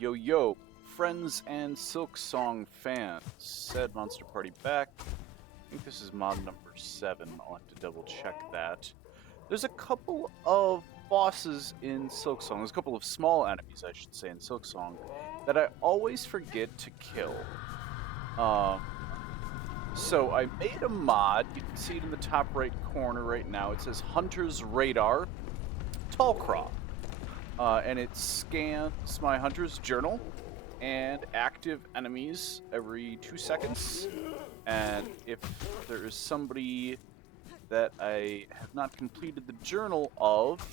Yo yo, friends and SilkSong fans, said Monster Party back. I think this is mod number 7, I'll have to double check that. There's a couple of bosses in SilkSong, there's a couple of small enemies I should say in SilkSong, that I always forget to kill. So I made a mod, you can see it in the top right corner right now, it says Hunter's Radar, Tallcraw. And it scans my Hunter's Journal and active enemies every 2 seconds. And if there is somebody that I have not completed the journal of,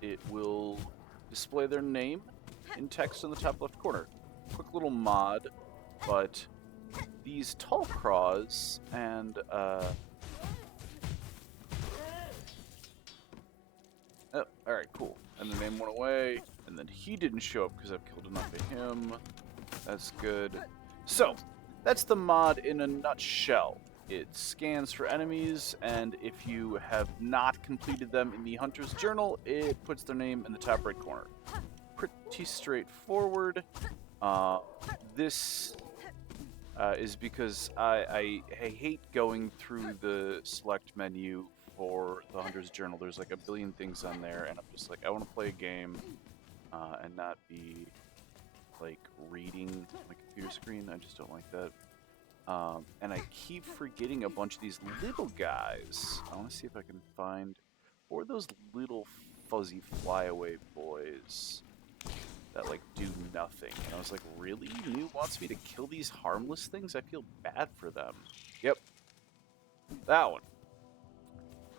it will display their name in text in the top left corner. Quick little mod, but these Tallcraws and oh, alright, cool. And the name went away, and then he didn't show up because I've killed enough of him. That's good. So, that's the mod in a nutshell. It scans for enemies, and if you have not completed them in the Hunter's Journal, it puts their name in the top right corner. Pretty straightforward. This is because I hate going through the select menu for the Hunter's Journal. There's like a billion things on there, and I'm just like, I want to play a game and not be like reading my computer screen. I just don't like that. And I keep forgetting a bunch of these little guys. I want to see if I can find, or those little fuzzy flyaway boys that like do nothing. And I was like, really? New wants me to kill these harmless things? I feel bad for them. Yep. That one.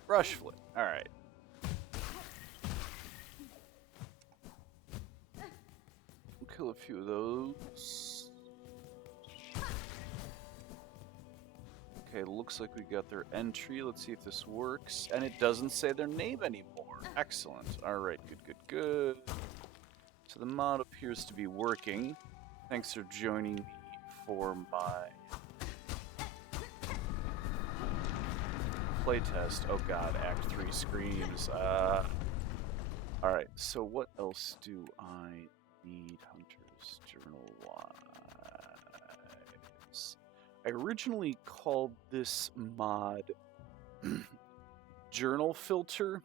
Brush flip. Alright. We'll kill a few of those. Okay, looks like we got their entry. Let's see if this works. And it doesn't say their name anymore. Excellent. Alright, good, good, good. So the mod appears to be working. Thanks for joining me for my playtest. Oh god, Act 3 screams. Alright, so what else do I need Hunter's Journal wise? I originally called this mod Journal Filter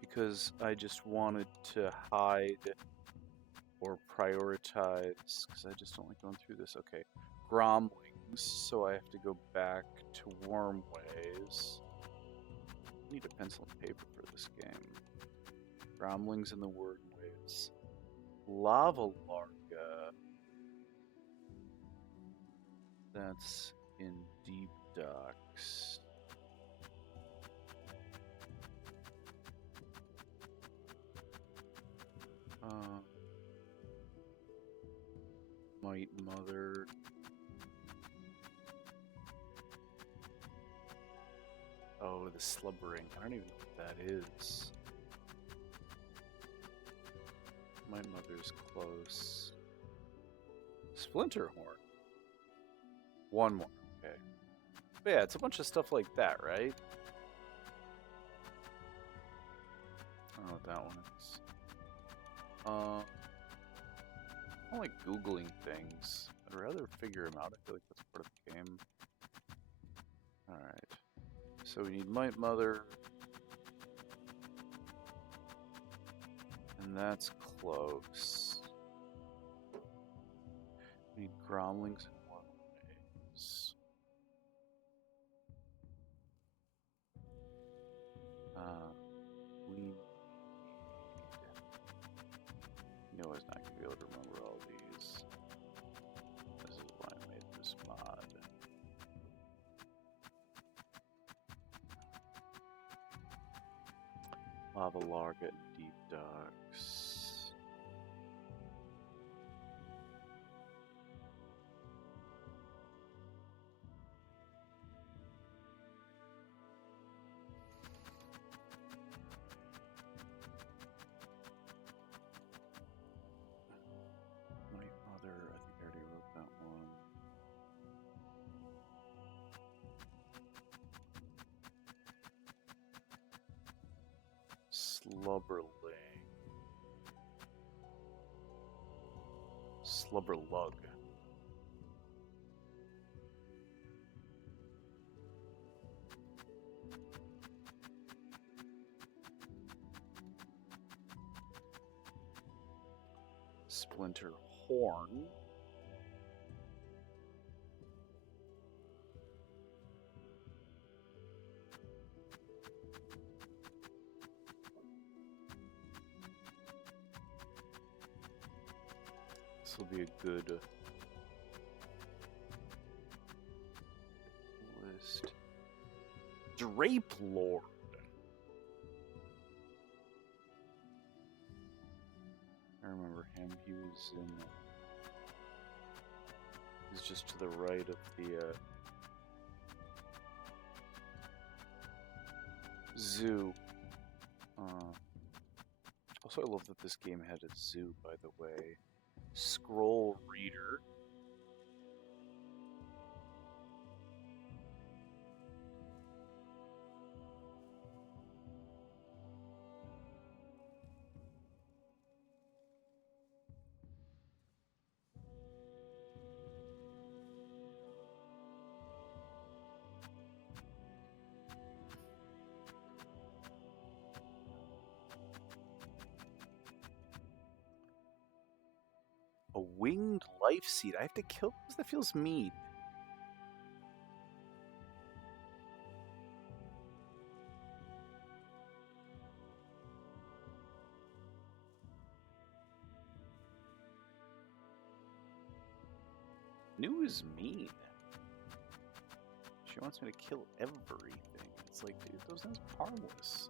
because I just wanted to hide or prioritize, because I just don't like going through this. Okay, Gromlings, so I have to go back to Wormways. I need a pencil and paper for this game. Gromlings in the Wormways. Lava Larga. That's in Deep Docks. Might Mother. Oh, the Slubbering. I don't even know what that is. Might Mother's close. Splinterhorn. One more, okay. But yeah, it's a bunch of stuff like that, right? I don't know what that one is. I don't like Googling things. I'd rather figure them out. I feel like that's part of the game. Alright. So we need Might Mother. And that's close. We need Gromlings in one ways. We need... Noah's not going to be able to remember all these. This is why I made this mod. Lava Larga and Deep Docks. Might Mother, I think I already wrote that one. Slubberling. Flubber lug. Splinter horn. This will be a good list. Drape Lord. I remember him. He was in. He's just to the right of the zoo. Also, I love that this game had a zoo, by the way. Scroll reader. A winged life seed. I have to kill this? That feels mean. New is mean. She wants me to kill everything. It's like, dude, those things are harmless.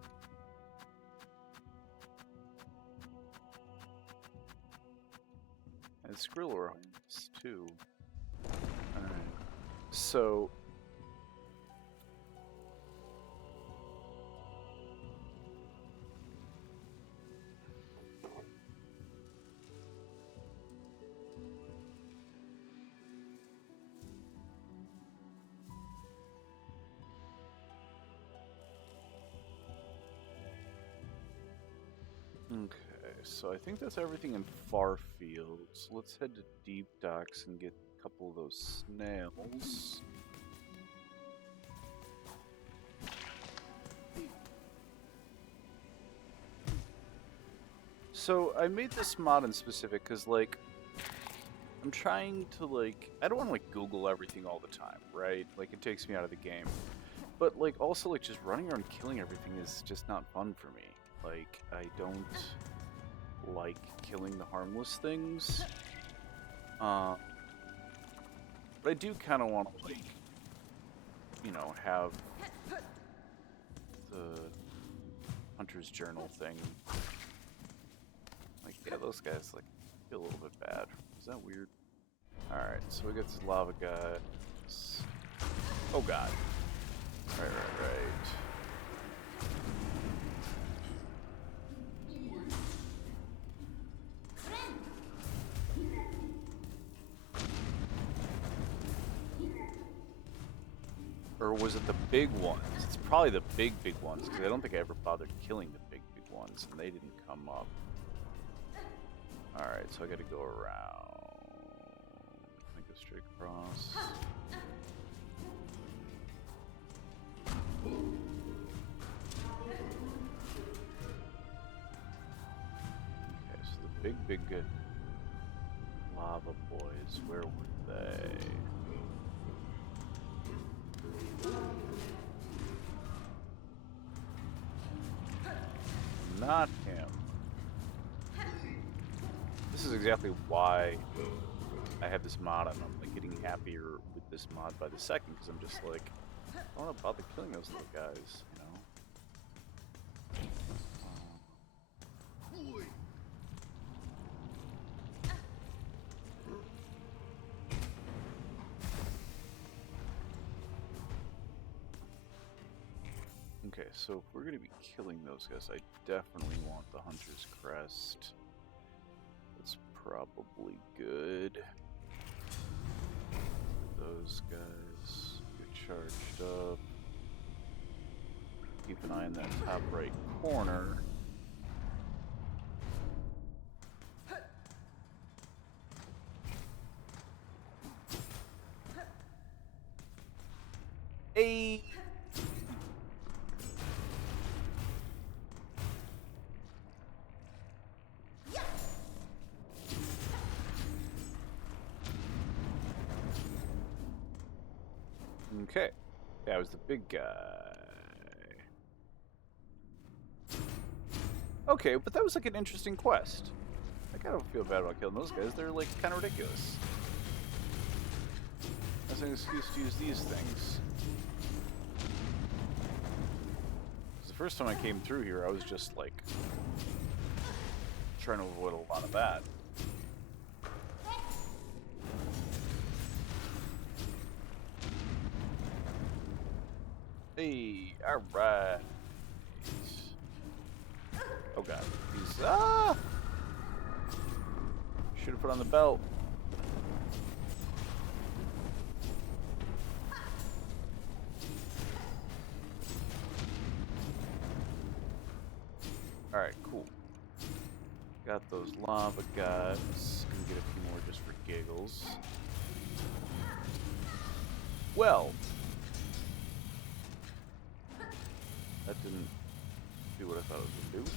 And Skrill are harmless too. Alright. So okay, so I think that's everything in Far Fields. Let's head to Deep Docks and get a couple of those snails. So I made this mod in specific because, like, I'm trying to, like, I don't want to, like, Google everything all the time, right? Like, it takes me out of the game. But, like, also, like, just running around killing everything is just not fun for me. Like, I don't like killing the harmless things. But I do kind of want to, like, you know, have the Hunter's Journal thing. Like, yeah, those guys, like, feel a little bit bad. Is that weird? Alright, so we got this lava guys. Oh god. Right. Or was it the big ones? It's probably the big ones, because I don't think I ever bothered killing the big ones, and they didn't come up. Alright, so I gotta go around. I go straight across. Okay, so the big lava boys, where were they? Not him. This is exactly why I have this mod, and I'm like getting happier with this mod by the second, because I'm just like, I don't want to bother killing those little guys, you know? Okay, so if we're going to be killing those guys, I definitely want the Hunter's Crest. That's probably good. Those guys get charged up. Keep an eye on that top right corner. Okay. That was the big guy. Okay, but that was like an interesting quest. Like, I don't feel bad about killing those guys. They're like kind of ridiculous. That's an excuse to use these things. The first time I came through here, I was just like trying to avoid a lot of that. Hey, alright. Oh god. He's should have put on the belt. Alright, cool. Got those lava guys. Gonna get a few more just for giggles. Well, that didn't do what I thought it was gonna do.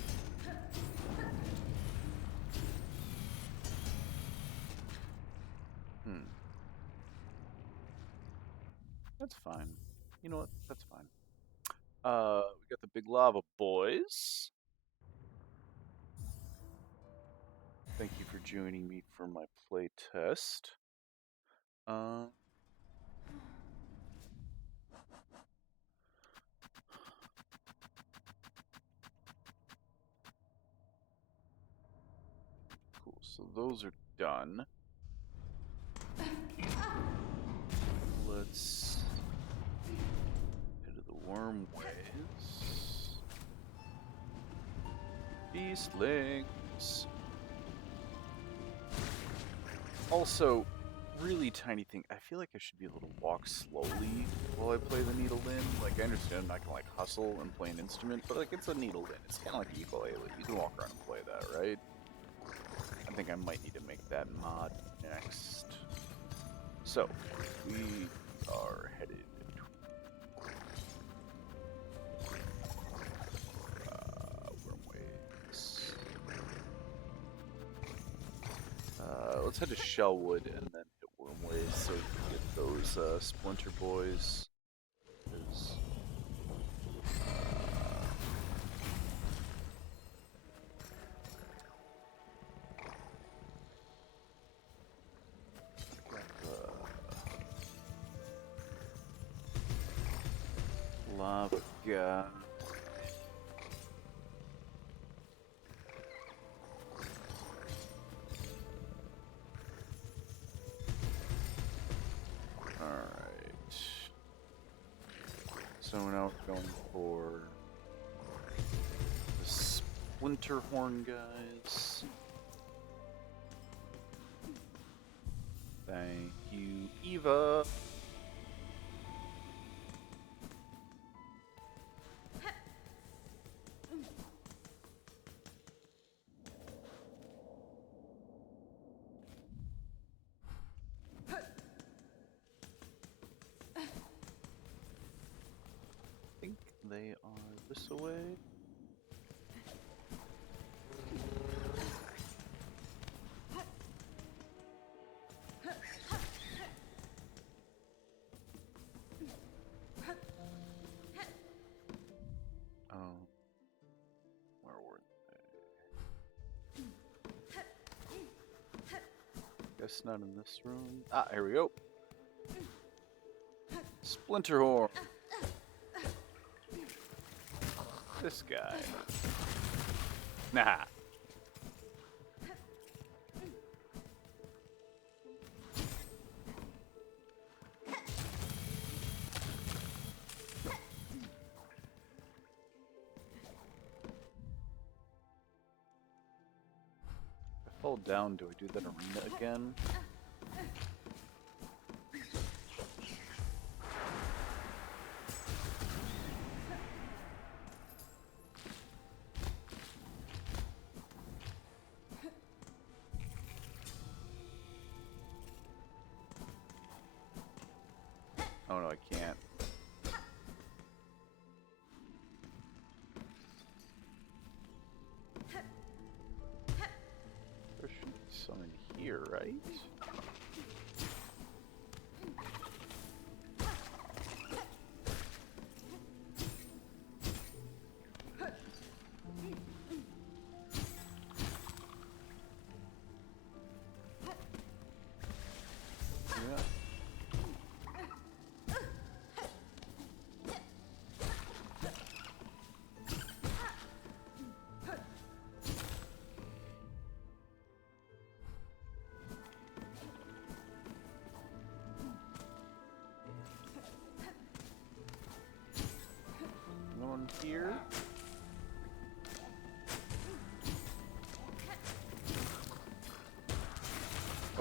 That's fine. You know what? That's fine. We got the big lava boys. Thank you for joining me for my play test. Cool. So those are done. Let's head to the wormways. Beastlings. Also, really tiny thing. I feel like I should be able to walk slowly while I play the needle in. Like, I understand I'm not gonna like hustle and play an instrument, but like it's a needle in. It's kind of like a ukulele. You can walk around and play that, right? I think I might need to make that mod next. So, we are headed wormways. Let's head to Shellwood and then hit wormways so we can get those splinter boys. Lava guy. Alright. So now we're going for the splinter horn guys. Thank you, Eva. I think they are this way. Oh, where were they? Guess not in this room. Ah, here we go. Splinter horn. This guy. Nah. If I fall down, do I do that arena again? Oh no, I can't. There should be some in here, right?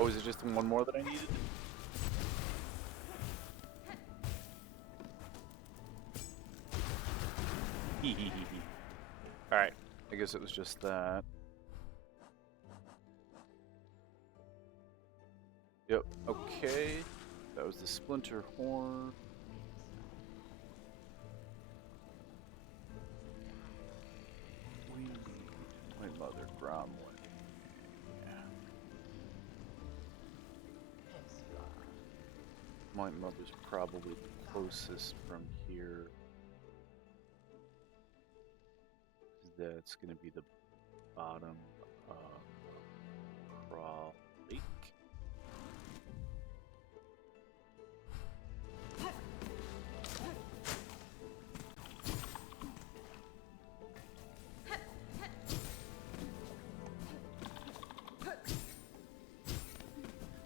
Oh, is it just one more that I needed? Alright, I guess it was just that. Yep, okay. That was the Splinter Horn. We need my mother, Gromway. My mother's probably the closest from here. That's going to be the bottom of Crawl Lake.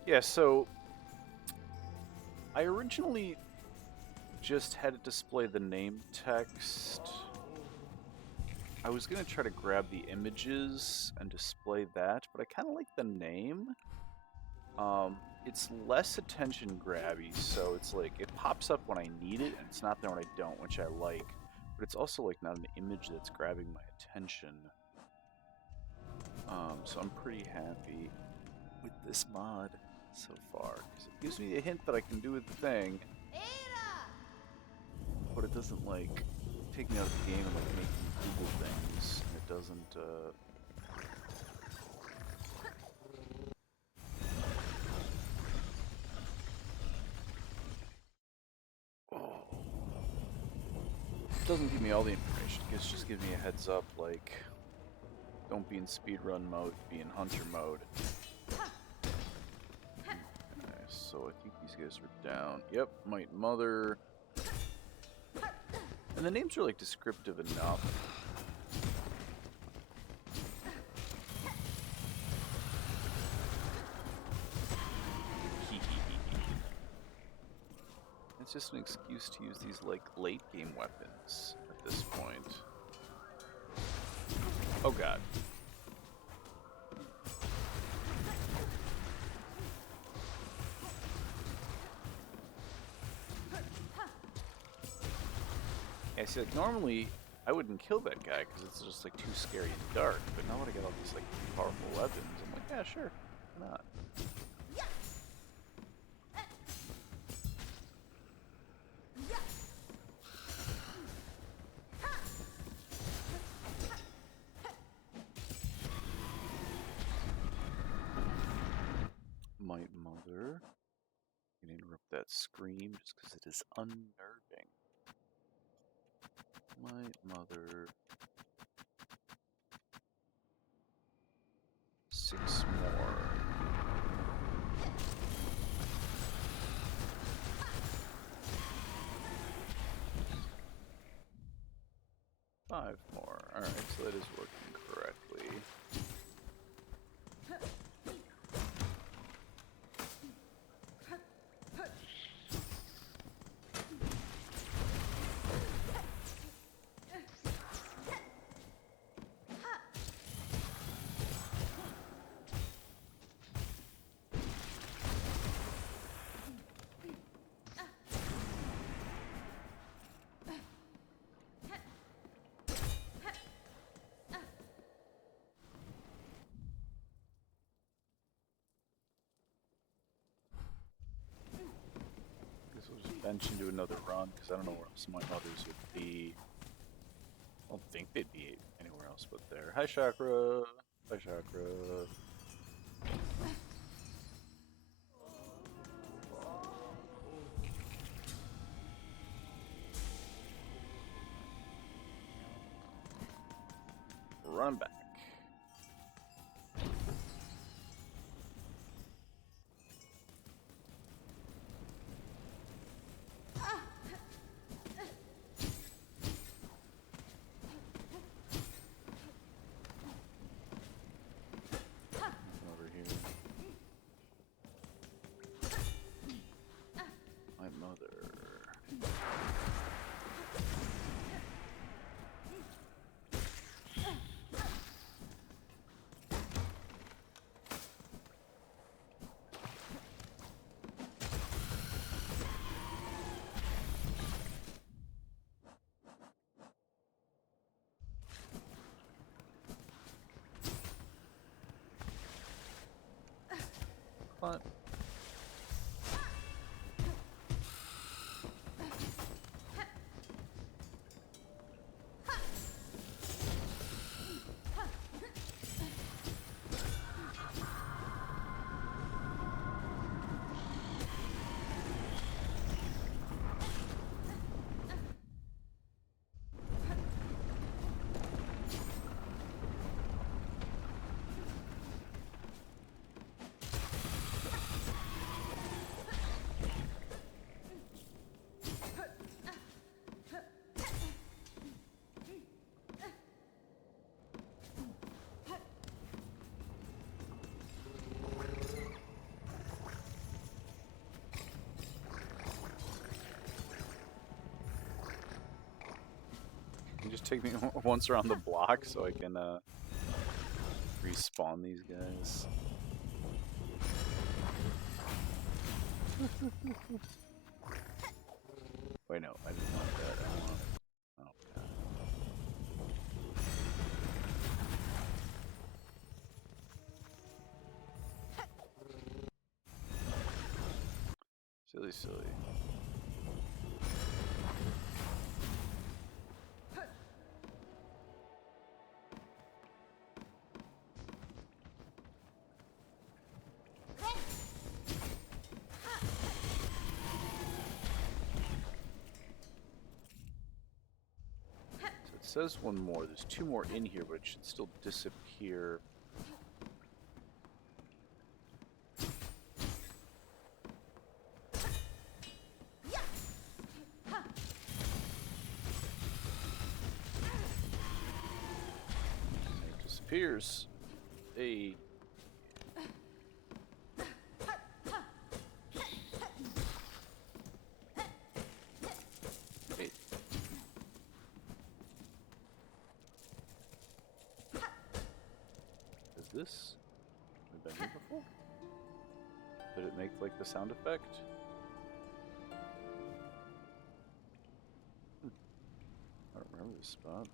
Yeah, so I originally just had it display the name text. I was going to try to grab the images and display that, but I kind of like the name. It's less attention grabby, so it's like it pops up when I need it, and it's not there when I don't, which I like. But it's also like not an image that's grabbing my attention. So I'm pretty happy with this mod so far, because it gives me a hint that I can do a thing, but it doesn't like take me out of the game and like make me Google things. It doesn't. It doesn't give me all the information. It just gives me a heads up, like, don't be in speedrun mode, be in hunter mode. Okay, so I think these guys are down. Yep, Might Mother. And the names are like descriptive enough. It's just an excuse to use these like late game weapons at this point. Oh god. Yeah, see, like normally I wouldn't kill that guy because it's just like too scary and dark. But now that I got all these like powerful weapons, I'm like, yeah, sure, why not? Might Mother. I'm gonna interrupt that scream just because it is unnerving. Might Mother. 6 more. Five more. Alright, so that is working correctly. Guess we'll just bench and do another run because I don't know where else my others would be. I don't think they'd be anywhere else but there. Hi, Chakra. Hi, Chakra. Run back. Over here. My mother. fine. You just take me once around the block so I can respawn these guys. Wait, no, I didn't want that. I want... Oh, God. Silly, silly. It says one more. There's two more in here, but it should still disappear. It disappears. Hey. Wait. Is this? Have I been here before? Did it make like the sound effect? I don't remember this spot.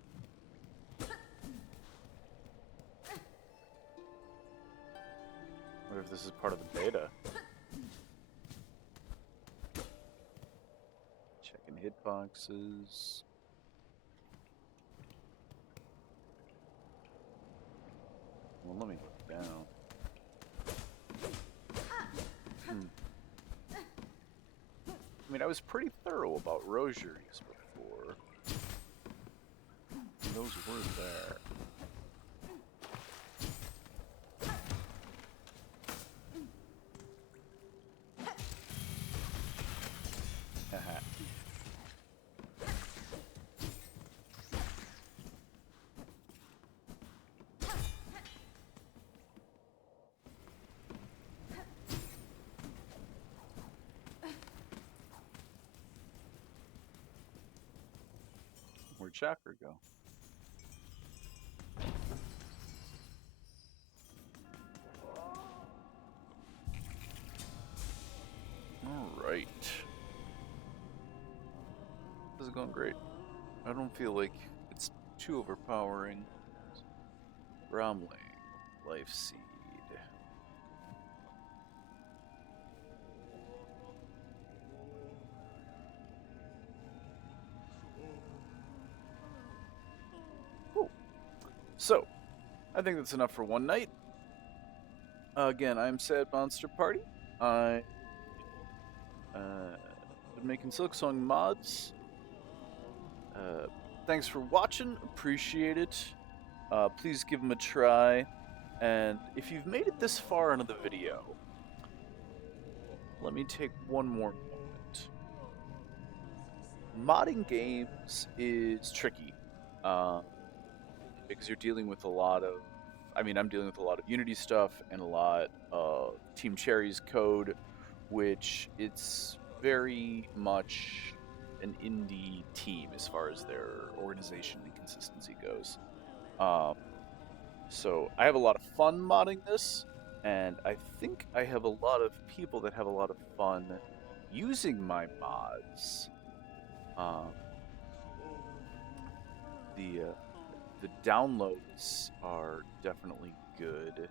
What if this is part of the beta? Checking hitboxes. Well, let me look down. I mean, I was pretty thorough about rosaries before. Those were there. Haha. Where'd Chakra go? Alright. This is going great. I don't feel like it's too overpowering. Bromley, Life Seed. Ooh. So, I think that's enough for one night. Again, I'm Sad Monster Party. I been making SilkSong mods. Thanks for watching. Appreciate it. Please give them a try. And if you've made it this far into the video, let me take one more moment. Modding games is tricky because you're dealing with a lot of, I'm dealing with a lot of Unity stuff and a lot of Team Cherry's code, which it's very much an indie team as far as their organization and consistency goes. So I have a lot of fun modding this, and I think I have a lot of people that have a lot of fun using my mods. The downloads are definitely good.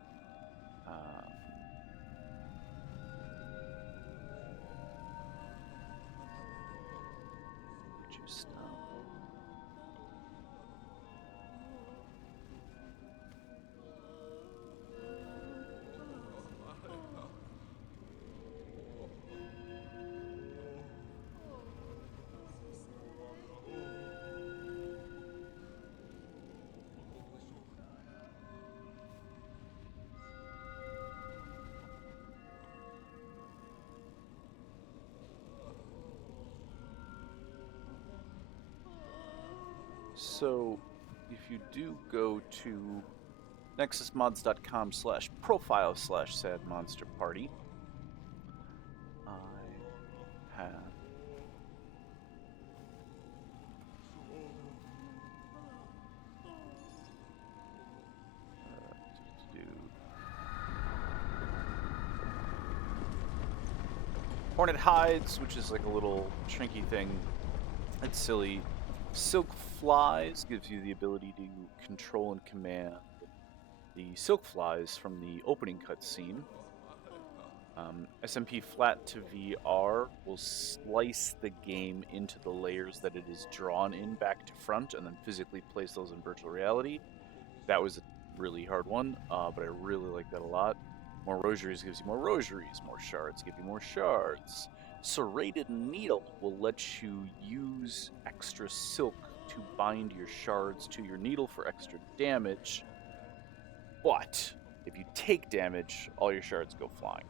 So, if you do go to nexusmods.com/profile/sadmonsterparty, I have to do Hornet Hides, which is like a little trinky thing. It's silly. Silk Flies gives you the ability to control and command the silk flies from the opening cutscene. SMP Flat to VR will slice the game into the layers that it is drawn in back to front and then physically place those in virtual reality. That was a really hard one, but I really like that a lot. More rosaries gives you more rosaries. More shards give you more shards. Serrated Needle will let you use extra silk to bind your shards to your needle for extra damage. But if you take damage, all your shards go flying.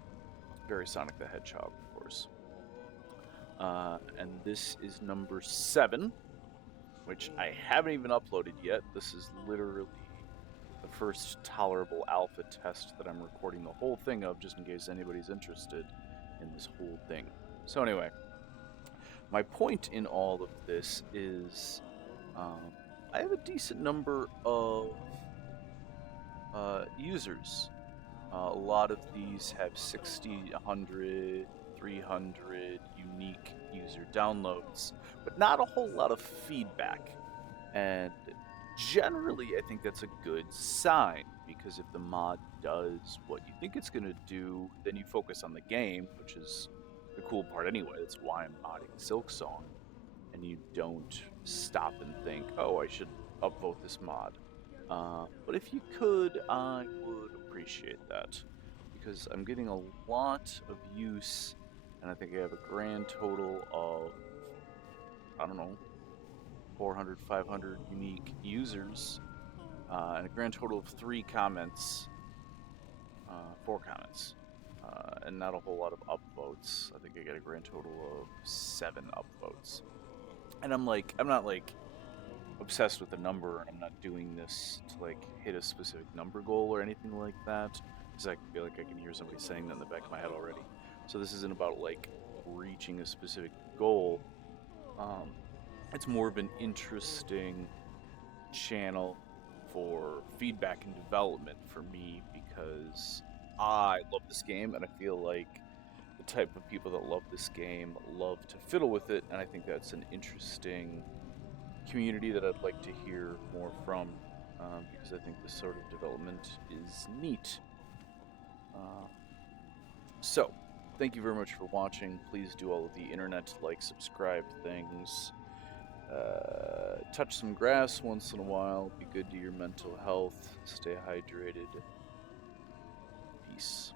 Very Sonic the Hedgehog, of course. And this is number 7, which I haven't even uploaded yet. This is literally the first tolerable alpha test that I'm recording the whole thing of, just in case anybody's interested in this whole thing. So anyway, my point in all of this is I have a decent number of users. A lot of these have 60, 100, 300 unique user downloads, but not a whole lot of feedback. And generally, I think that's a good sign, because if the mod does what you think it's going to do, then you focus on the game, which is the cool part anyway. That's why I'm modding SilkSong. And you don't stop and think, oh, I should upvote this mod. But if you could, I would appreciate that, because I'm getting a lot of use, and I think I have a grand total of, I don't know, 400, 500 unique users, and a grand total of 3 comments, 4 comments, and not a whole lot of upvotes. I think I get a grand total of 7 upvotes. And I'm not like obsessed with the number. I'm not doing this to like hit a specific number goal or anything like that, because I feel like I can hear somebody saying that in the back of my head already. So this isn't about like reaching a specific goal. It's more of an interesting channel for feedback and development for me, because I love this game, and I feel like the type of people that love this game love to fiddle with it, and I think that's an interesting community that I'd like to hear more from, because I think this sort of development is neat. So, thank you very much for watching. Please do all of the internet like, subscribe things. Touch some grass once in a while. Be good to your mental health. Stay hydrated. Peace.